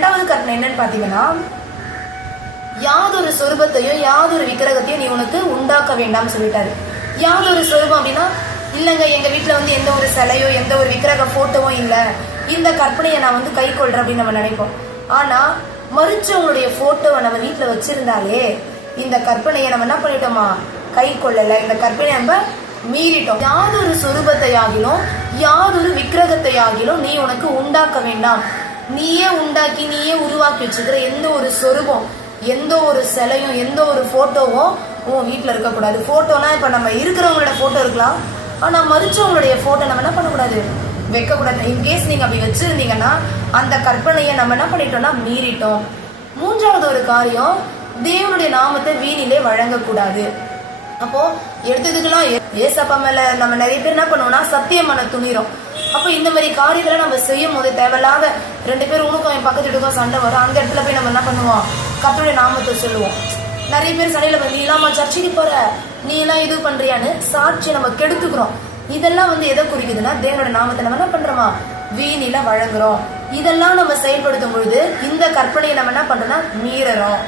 ரெண்டாவது கற்பனை என்னன்னு பாத்தீங்கன்னா யாதொரு சொருபத்தையும் யாதொரு விக்கிரகத்தையும் நீ உனக்கு உண்டாக்க வேண்டாம்னு சொல்லிட்டாரு. யாதொரு சொருபம் அப்படின்னா இல்லைங்க எங்க வீட்டில் வந்து எந்த ஒரு சிலையோ எந்த ஒரு விக்கிரக போட்டோவும் இல்லை. இந்த கற்பனையை நான் வந்து கை கொள்றேன் அப்படின்னு நம்ம நினைப்போம். ஆனா மறுச்சவங்களுடைய போட்டோவை நம்ம வீட்டில் வச்சிருந்தாலே இந்த கற்பனையை நம்ம என்ன பண்ணிட்டோமா? கை கொள்ளல. இந்த கற்பனையை நம்ம மீறிட்டோம். யாதொரு சொரூபத்தை ஆகிலும் யாதொரு விக்கிரகத்தை ஆகிலும் நீ உனக்கு உண்டாக்க வேண்டாம். நீயே உண்டாக்கி நீயே உருவாக்கி வச்சுக்கிற எந்த ஒரு சொருபம் எந்த ஒரு சிலையும் எந்த ஒரு ஃபோட்டோவும் உன் வீட்டில் இருக்கக்கூடாது. ஃபோட்டோனா இப்போ நம்ம இருக்கிறவங்களோட ஃபோட்டோ இருக்கலாம். ஆனால் மறிச்சவங்களுடைய ஃபோட்டோ நம்ம என்ன பண்ணக்கூடாது? வைக்கக்கூடாது. இன்கேஸ் நீங்கள் அப்படி வச்சுருந்தீங்கன்னா அந்த கற்பனையை நம்ம என்ன பண்ணிட்டோம்னா மீறிட்டோம். மூன்றாவது ஒரு காரியம் தேவனுடைய நாமத்தை வீணிலே வழங்கக்கூடாது. அப்போ எடுத்ததுக்கெல்லாம் ஏசப்பா மேல நம்ம நிறைய பேர் என்ன பண்ணுவோம்னா சத்தியம் பண்ண துணிறோம். அப்போ இந்த மாதிரி காரியங்களை நம்ம செய்யும் போது தேவையில்லாத ரெண்டு பேர் உனக்கும் என் பக்கத்து வீட்டுக்கும் சண்டை வரும். அந்த இடத்துல போய் நம்ம என்ன பண்ணுவோம்? கத்தருடைய நாமத்தை சொல்லுவோம். நிறைய பேர் சண்டையில் போய், நீ எல்லாம் சர்ச்சைக்கு போற? நீ எல்லாம் இது பண்றியான்னு சாட்சி நம்ம கெடுத்துக்கிறோம். இதெல்லாம் வந்து எதை குறிக்குதுன்னா தேவனோட நாமத்தை நம்ம என்ன பண்றோமா? வீணில வழங்குறோம். இதெல்லாம் நம்ம செயல்படுத்தும் பொழுது இந்த கற்பனையை நம்ம என்ன பண்றோம்னா மீறறோம்.